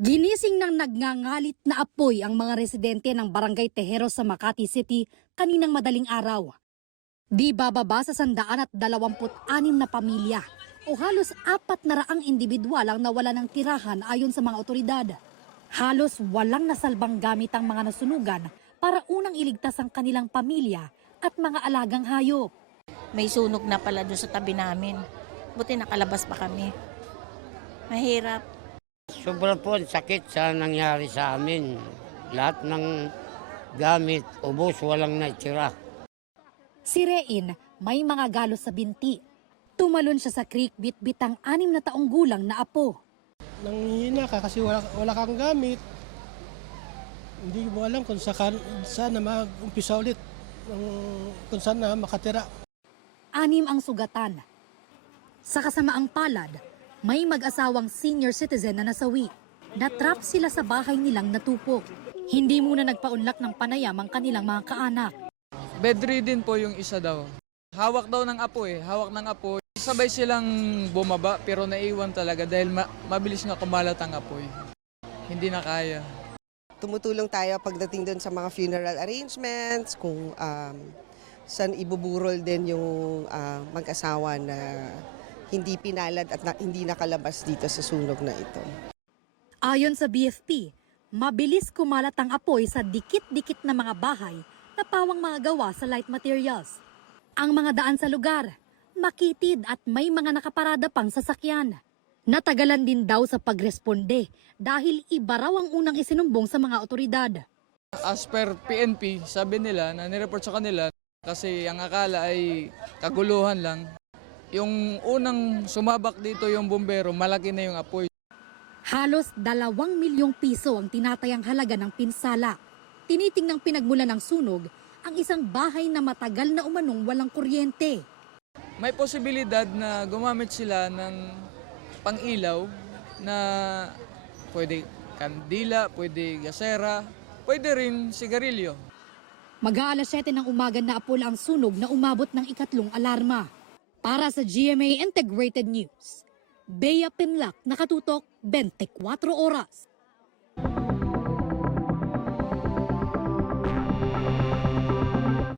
Ginising ng nagngangalit na apoy ang mga residente ng Barangay Tejeros sa Makati City kaninang madaling araw. Di bababa sa 126 na pamilya o halos 400 individual ang nawala ng tirahan ayon sa mga otoridad. Halos walang nasalbang gamit ang mga nasunugan para unang iligtas ang kanilang pamilya at mga alagang hayop. May sunog na pala doon sa tabi namin. Buti nakalabas pa kami. Mahirap. Sobra po ang sakit sa nangyari sa amin. Lahat ng gamit, ubos, walang naitira. Si Rein may mga galos sa binti. Tumalon siya sa creek bitbit ang 6 na taong gulang na apo. Nanghihina ka kasi wala kang gamit. Hindi mo alam kung saan na mag-umpisa ulit, kung saan na makatira. 6 ang sugatan. Sa kasamaang palad, may mag-asawang senior citizen na nasawi. Natrap sila sa bahay nilang natupok. Hindi muna nagpaunlak ng panayam ang kanilang mga kaanak. Bedridden po yung isa daw. Hawak daw ng apoy. Sabay silang bumaba pero naiwan talaga dahil mabilis nga kumalat ang apoy. Hindi na kaya. Tumutulong tayo pagdating doon sa mga funeral arrangements, kung saan ibuburol din yung mag-asawa na hindi pinalad at hindi nakalabas dito sa sunog na ito. Ayon sa BFP, mabilis kumalat ang apoy sa dikit-dikit na mga bahay na pawang mga gawa sa light materials. Ang mga daan sa lugar, makitid at may mga nakaparada pang sasakyan. Natagalan din daw sa pagresponde dahil iba raw ang unang isinumbong sa mga otoridad. As per PNP, sabi nila na nireport sa kanila kasi ang akala ay kaguluhan lang. Yung unang sumabak dito yung bumbero, malaki na yung apoy. Halos 2 milyong piso ang tinatayang halaga ng pinsala. Tinitingnang pinagmula ng sunog ang isang bahay na matagal na umanong walang kuryente. May posibilidad na gumamit sila ng pang-ilaw na pwede kandila, pwede gasera, pwede rin sigarilyo. Mag-aalas 7 ng umaga na apula ang sunog na umabot ng 3 alarma. Para sa GMA Integrated News, Bea Pinlac, nakatutok 24 oras.